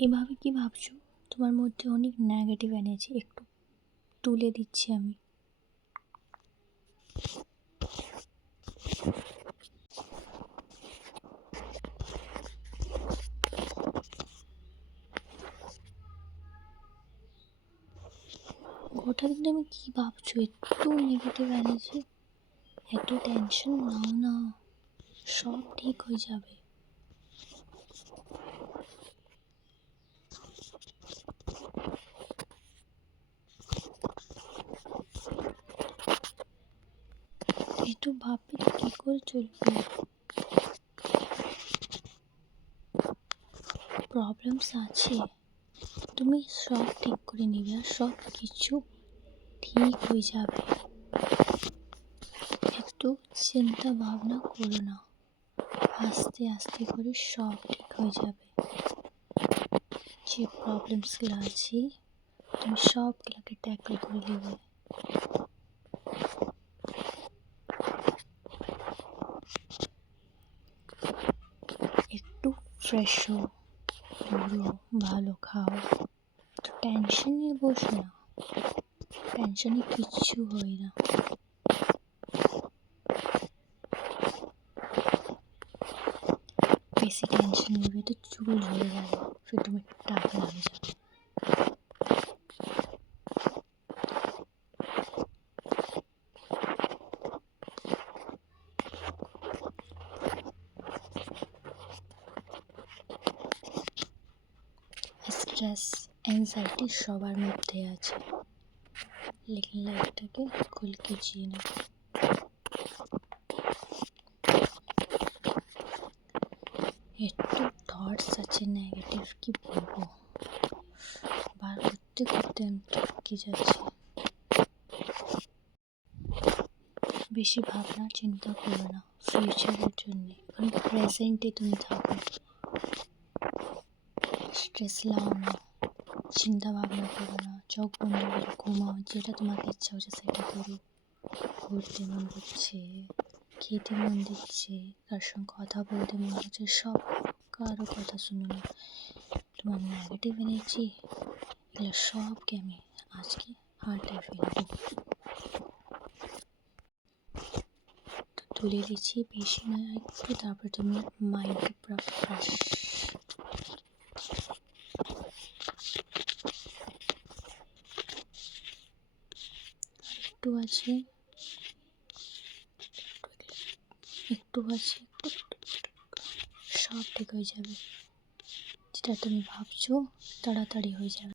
এভাবে কি ভাবছো? তোমার মধ্যে অনেক নেগেটিভ এনার্জি একটু তুলে দিচ্ছি আমি। হঠাৎ তুমি কি ভাবছো? একটু নেগেটিভ এনার্জি, এত টেনশন নাও না, সব ঠিক হয়ে যাবে। একটু ভাববে তো কী করে চলবে? প্রবলেমস আছে, তুমি সব ঠিক করে নেবে আর সব কিছু ঠিক হয়ে যাবে। একটু চিন্তা ভাবনা করো না, আস্তে আস্তে করে সব ঠিক হয়ে যাবে। যে প্রবলেমসগুলো আছে তুমি সবগুলোকে ট্যাকল করে নেবে। একটু ফ্রেশ হও, ঘুরো, ভালো খাও, তো টেনশন নিয়ে বসো না, টেনশনে কিচ্ছু হয় না। বেশি টেনশন নেবে তো চুল ঝরে যাবে, ফির তুমি টাকা লাগে যাবে। স্ট্রেস एंजाइटी সবার মধ্যে আছে, लेकिन লাইফটাকে খুল के जीना। একটু থটস আছে নেগেটিভ, কি বলবো, বার করতে করতে আমি টপকে যাচ্ছি। বেশি ভাবনা চিন্তা করো না ফিউচারের জন্য, এখন প্রেজেন্টে তুমি থাকো। স্ট্রেস নাও না, চিন্তা ভাবনা করো না, চোখ বন্ধ করে ঘুমাও, যেটা তোমার ইচ্ছা হচ্ছে সেটা করো। ঘুরতে মন দিচ্ছে, খেতে মন দিচ্ছে, কার সঙ্গে কথা বলতে মন হচ্ছে, সব কারো কথা শুনো না। তোমার নেগেটিভ এনার্জি এগুলো সবকে আমি আজকে হাঁটায় ফেলবো। তো তুলে দিচ্ছি, বেশি না একটু, তারপর তুমি মাইন্ডটা পুরো ফ্রেশ। একটু আছে, একটু আছে, সব ঠিক হয়ে যাবে। যেটা তুমি ভাবছো তাড়াতাড়ি হয়ে যাবে।